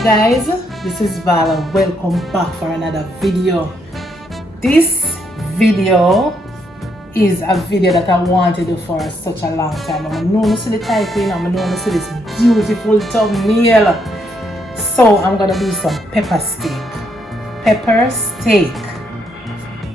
Alright guys, this is Val and welcome back for another video. This video is a video that I wanted to do for such a long time. I'm known to see the title, I'm known to see this beautiful thumbnail. So I'm gonna do some pepper steak. Pepper steak.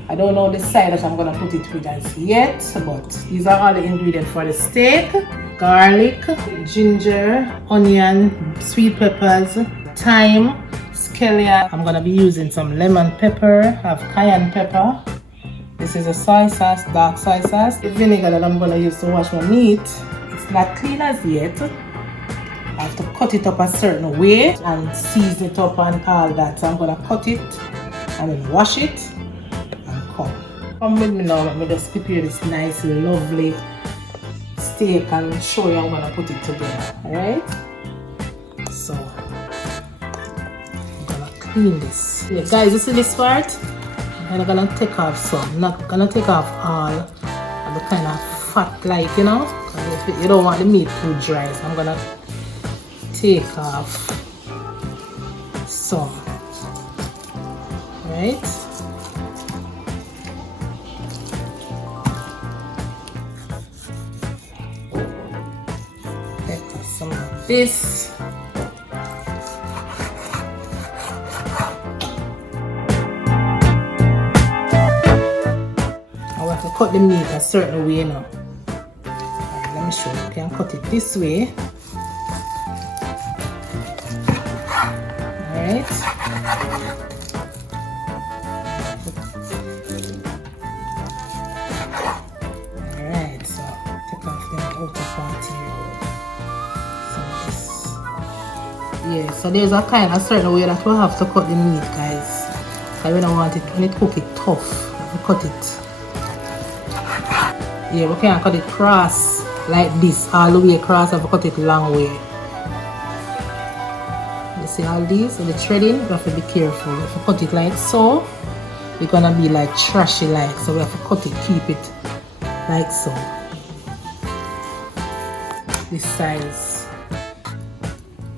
I don't know the side that I'm gonna put it with as yet, but these are all the ingredients for the steak. Garlic, ginger, onion, sweet peppers, thyme, scallion. I'm gonna be using some lemon pepper, have cayenne pepper. This is a soy sauce, dark soy sauce. The vinegar that I'm gonna use to wash my meat, it's not clean as yet. I have to cut it up a certain way and season it up and all that. So I'm gonna cut it and then wash it and come with me now. Let me just prepare this nice, lovely steak and show you how I'm gonna put it together. Alright? So I'm gonna clean this. Yeah, guys, you see this part? I'm gonna take off some. Not gonna take off all of the kind of fat, like, you know, because you don't want the meat too dry. So I'm gonna take off some. Right? Some of this. I want to cut the meat a certain way now. Right, let me show you. You can cut it this way. Alright. Alright, so take off the outer part here. Yeah, so there's a kind of certain way that we have to cut the meat, guys. Because we don't want it, when it cook it tough, we cut it. Yeah, we can't cut it cross like this, all the way across, and we cut it long way. You see all these, and the threading, we have to be careful. If we cut it like so, we're gonna be like trashy like, so we have to cut it, keep it like so. This size.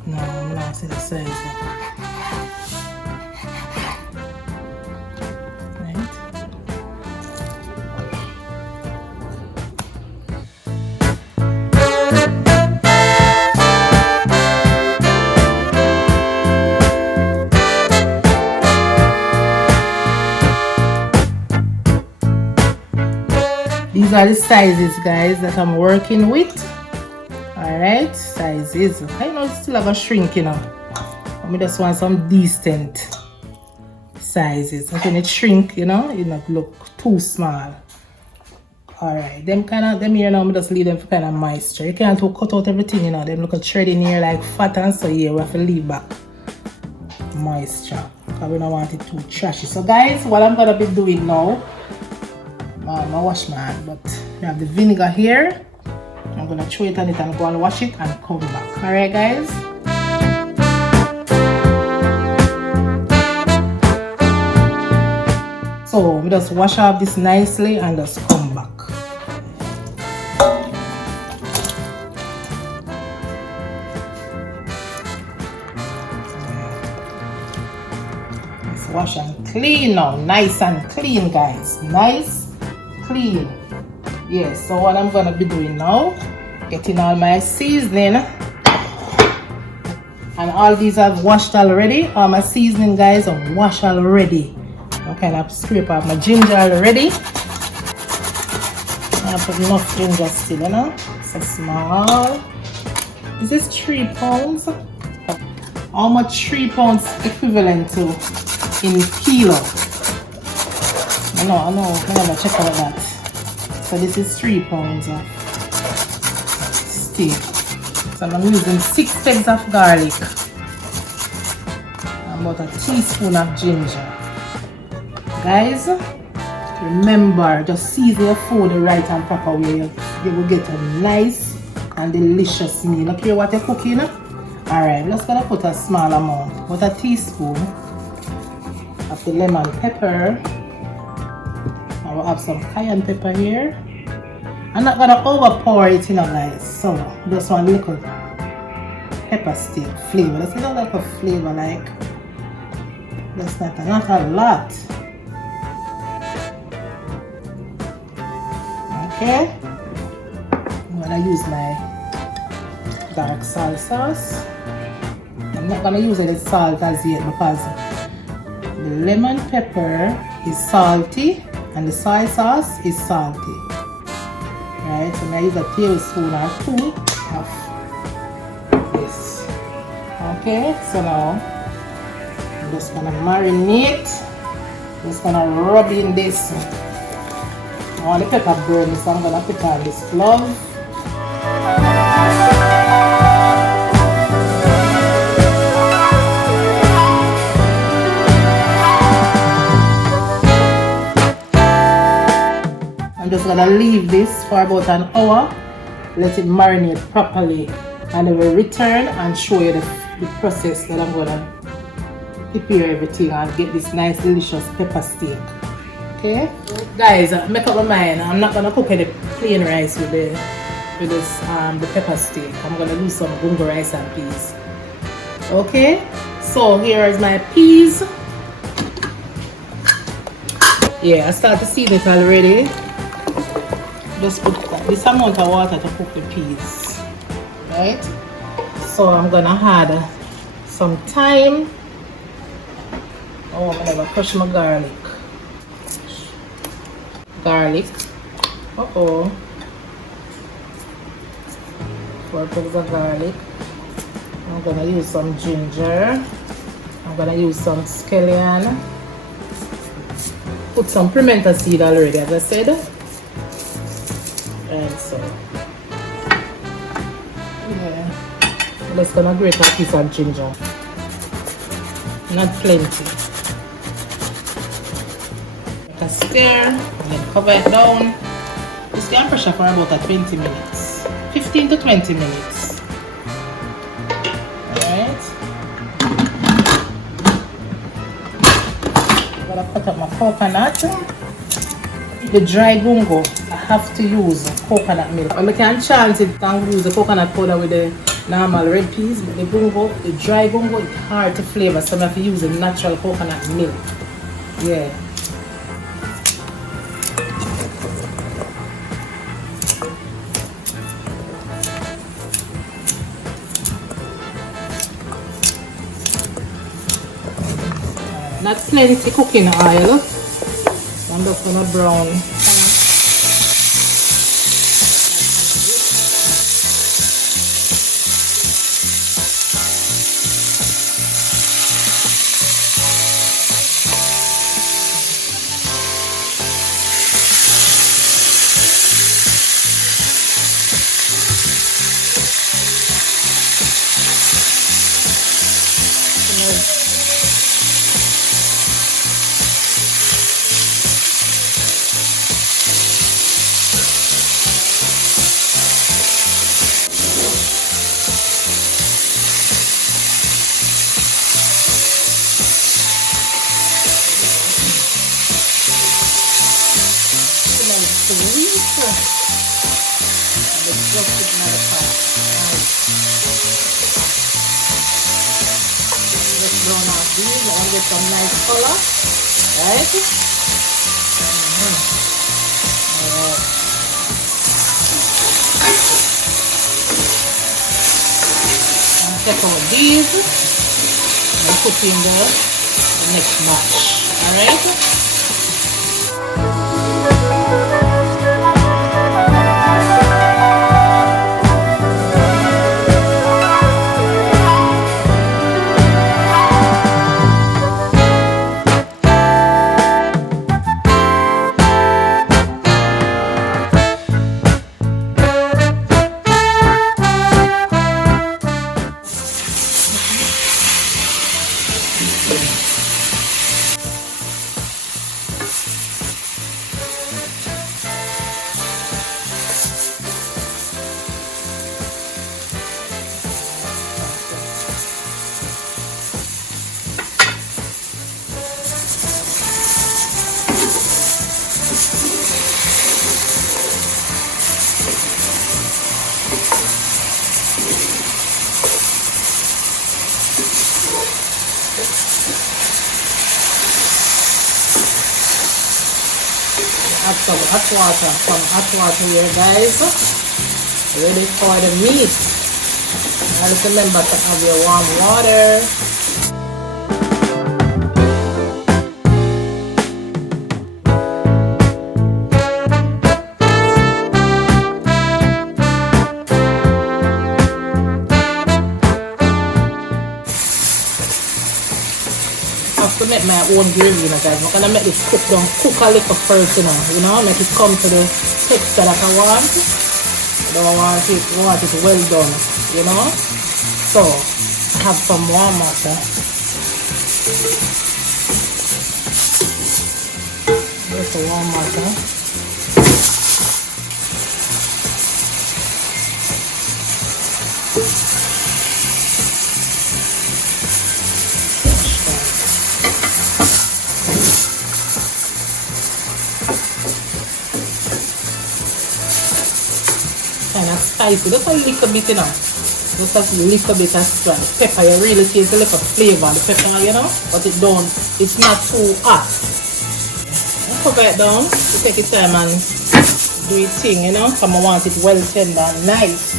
No, I'm not saying the size. Right? These are the sizes, guys, that I'm working with. Alright, sizes. I know it's still have a shrink, you know. I just want some decent sizes. When it shrink, you know, it not look too small. Alright, them here now, I just leave them for kind of moisture. You can't cut out everything, you know. Them look a thread in here like fat, and so yeah, we have to leave back moisture because we don't want it too trashy. So guys, what I'm gonna be doing now, I wash my hand, but we have the vinegar here. I'm gonna throw it on it and go and wash it and come back. Alright guys? So we just wash off this nicely and just come back. Let's wash and clean now. Nice and clean, guys. Nice, clean. Yes, so what I'm gonna be doing now, getting all my seasoning, and all these I've washed already. All my seasoning, guys, I've washed already. I kind of scrape off my ginger already. I put enough ginger still, you know. So small. This is 3 pounds. How much 3 pounds equivalent to in kilo? I know, I'm gonna check out that. So this is 3 pounds of steak. So I'm using 6 pegs of garlic and about a teaspoon of ginger. Guys, remember, just season your food the right and proper way. You will get a nice and delicious meal. Look here what you're cooking. Alright, we're just gonna put a small amount, about a teaspoon of the lemon pepper. I will have some cayenne pepper here. I'm not gonna overpour it, you know, guys. So just one little pepper steak flavor. That's not like a flavor, like that's not a lot. Okay, I'm gonna use my dark soy sauce. I'm not gonna use any salt as yet because the lemon pepper is salty and the soy sauce is salty. Right, so I'm gonna use a tablespoon or 2 of this. Okay, so now I'm just gonna marinate. Just gonna rub in this. I want the pepper burn, so I'm gonna put on this glove. I'm just gonna leave this for about an hour, let it marinate properly, and then we'll return and show you the process that I'm gonna prepare everything and get this nice delicious pepper steak. Okay, guys, make up my mind. I'm not gonna cook any plain rice with the pepper steak. I'm gonna do some bungo rice and peas. Okay, so here is my peas. Yeah, I started to season it already. Just put this amount of water to cook the peas, right? So I'm gonna add some thyme. Oh, I'm gonna crush my garlic. Uh-oh. 4 cloves of garlic. I'm gonna use some ginger. I'm gonna use some scallion. Put some pimento seed already, as I said. And so, yeah. Let's gonna grate a piece of ginger. Not plenty. Stir and then cover it down. This can pressure for about 20 minutes, 15 to 20 minutes. Alright, I'm gonna cut up my coconut. The dry bungo, I have to use coconut milk. I can chance it and use the coconut powder with the normal red peas, but the bungo, the dry bungo, it's hard to flavor, so I have to use the natural coconut milk. Yeah. Not plenty cooking oil. So I'm just gonna brown. Let's brown out these and get some nice color, right? And take out these and put in the next batch, alright? Add some hot water here, guys. Ready for the meat. Just remember to have your warm water. I have to make my own gravy, you know, guys. I'm gonna make this cook a little first, you know, make it come to the texture that I want. I don't want it well done, you know. So have some warm water. There's the warm water. Kind of spicy, just a little bit, you know. Just a little bit of spice. Pepper, you really taste a little flavor. Pepper, you know, but it's not too hot. Cover it down, take your time and do your thing, you know, because I want it well tender and nice.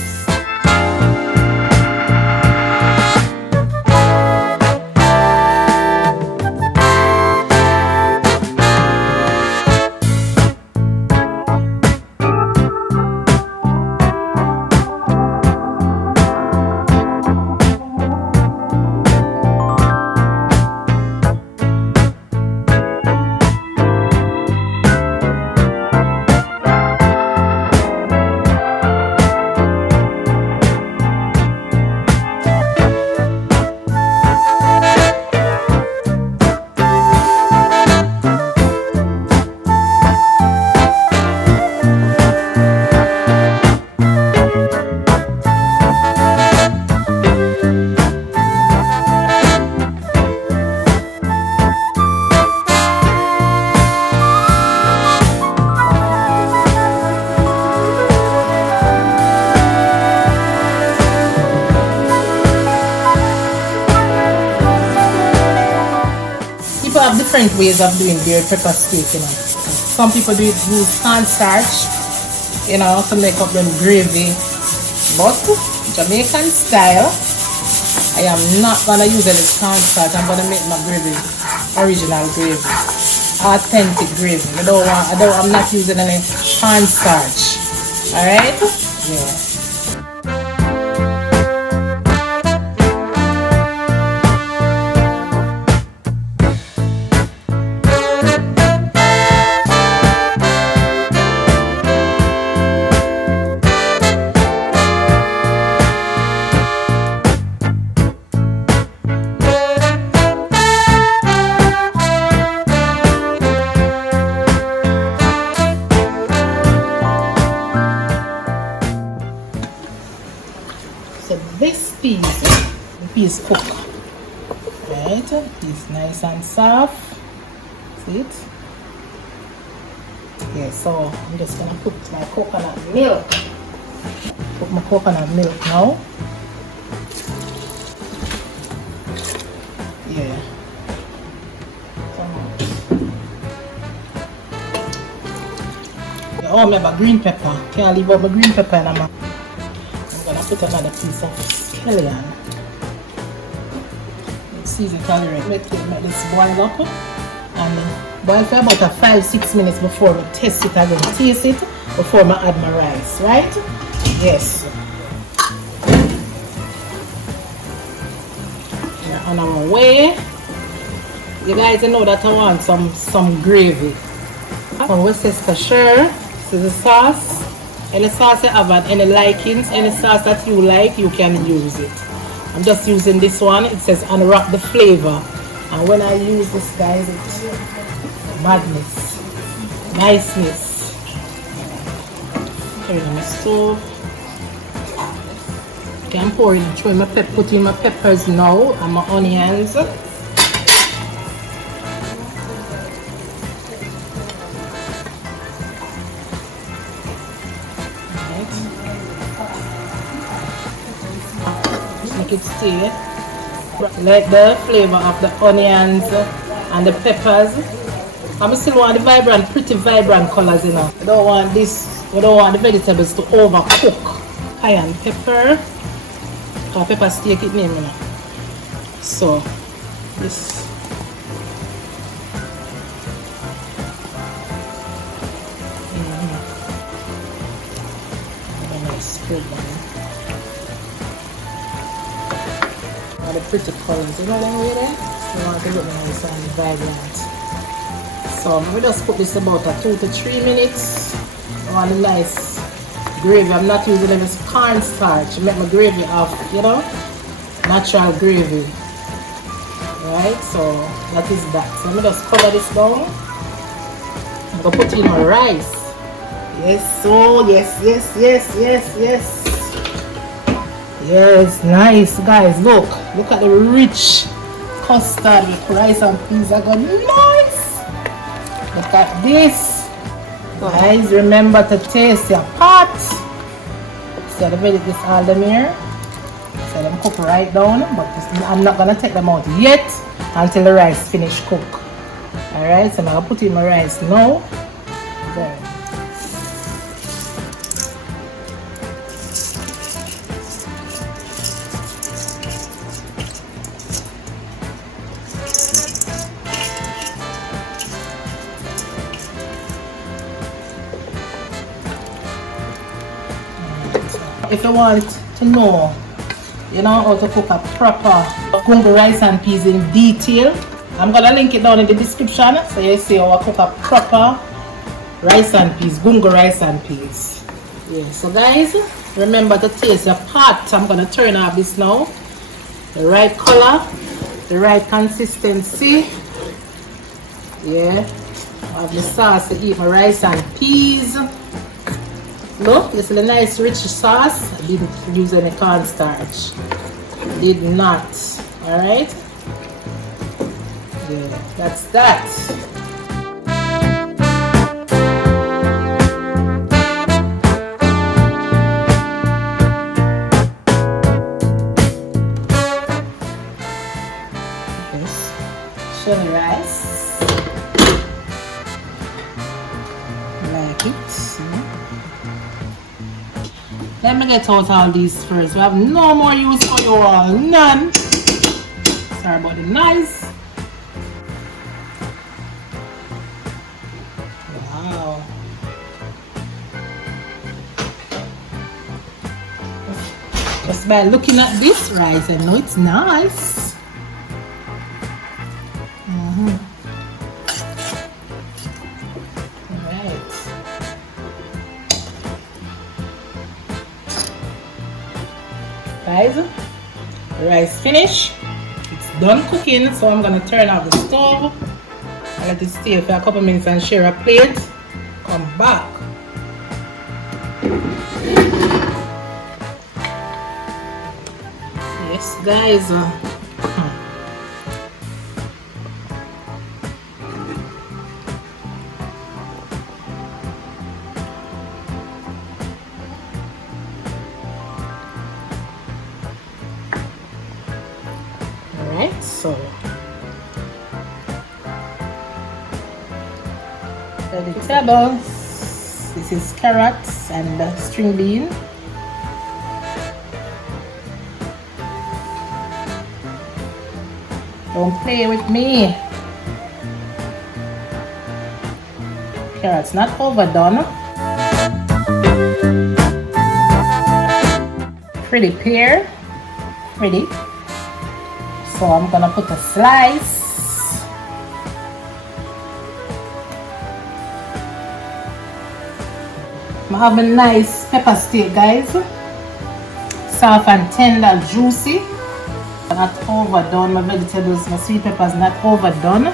People have different ways of doing their pepper steak, you know. Some people do it with cornstarch, you know, to make up them gravy. But Jamaican style, I am not gonna use any cornstarch. I'm gonna make my gravy original gravy, authentic gravy. I'm not using any cornstarch. All right? Yeah. So this piece cook, right? It's nice and soft. See it? Okay, so I'm just gonna put my coconut milk. Put my coconut milk now. Yeah. Oh, I have a green pepper. Can't leave out my green pepper in my. I'm gonna put another piece of scallion. Let's see the calorie. Make this boil up and boil for about 5-6 minutes before we test it again. Taste it before I add my rice, right? Yes. Now on our way, you guys know that I want some gravy. From Worcestershire. This is the sauce. Any sauce you have and any likings, any sauce that you like, you can use it. I'm just using this one. It says unwrap the flavor. And when I use this, guys, it's madness, niceness. Put it on my stove. Okay, I'm pouring it. Put in my peppers now and my onions. Make it stay. Like the flavor of the onions and the peppers. I still want the vibrant, pretty vibrant colors, you know. I don't want this, we don't want the vegetables to overcook. Cayenne pepper. Or pepper steak it name, you know. So this. Spread them. All the pretty colors, you know them way there? You want to look nice and vibrant. So we just cook this about 2 to 3 minutes. I want a nice gravy. I'm not using any cornstarch. Make my gravy off, you know, natural gravy. Right, so that is that. So I'm just cover this down. I'm gonna put in my rice. Yes, so yes. Yes, nice guys. Look at the rich custard with rice and peas. I got nice. Look at this. Guys, remember to taste your pot. So the veggies this all them here. So them cook right down, but I'm not gonna take them out yet until the rice finish cook. Alright, so I'm gonna put in my rice now. There. If you want to know, you know, how to cook a proper gungo rice and peas in detail, I'm gonna link it down in the description so you see how I cook a proper rice and peas, gungo rice and peas. Yeah, so guys, remember to taste your pot. I'm gonna turn off this now. The right color, the right consistency. Yeah, I have the sauce to eat my rice and peas. Look, this is a nice rich sauce. I didn't use any cornstarch. Did not. Alright? Yeah, that's that. Yes. Chili rice. Like it. Let me get out all these first. We have no more use for you all. None. Sorry about the noise. Wow. Just by looking at this rice, I know it's nice. Guys, the rice finished. It's done cooking, so I'm gonna turn off the stove and let it stay for a couple minutes and share a plate. Come back. Yes, guys. So vegetables, this is carrots and string bean. Don't play with me. Carrots not overdone. Pretty pear, pretty. So I'm gonna put a slice. I have a nice pepper steak, guys. Soft and tender, juicy. Not overdone. My vegetables, my sweet peppers not overdone.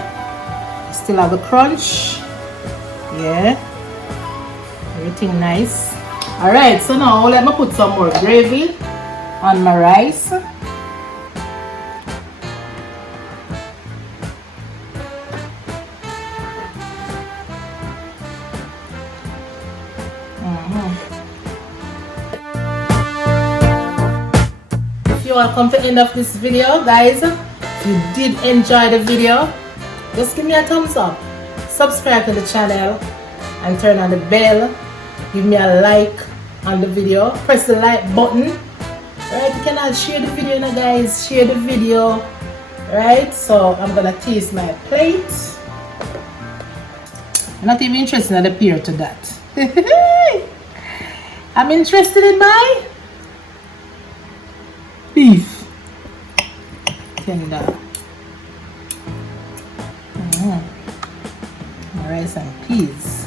Still have a crunch. Yeah. Everything nice. Alright, so now let me put some more gravy on my rice. you all come to the end of this video, guys. If you did enjoy the video, just give me a thumbs up, subscribe to the channel, and turn on the bell. Give me a like on the video. Press the like button. Right, you can all share the video now, guys. Share the video. Right, so I'm gonna taste my plate. I'm not even interested in the peer to that. I'm interested in my beef tender. Rice and peas.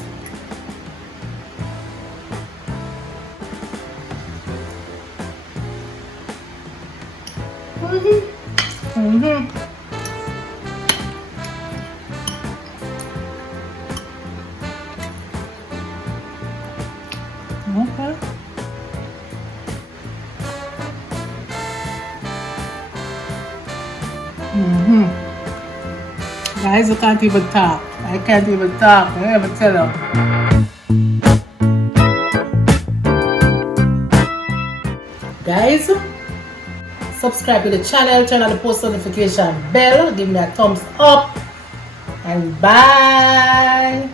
Okay. Guys, I can't even talk. I can't even talk. I never tell them. Guys, subscribe to the channel, turn on the post notification bell, give me a thumbs up, and bye.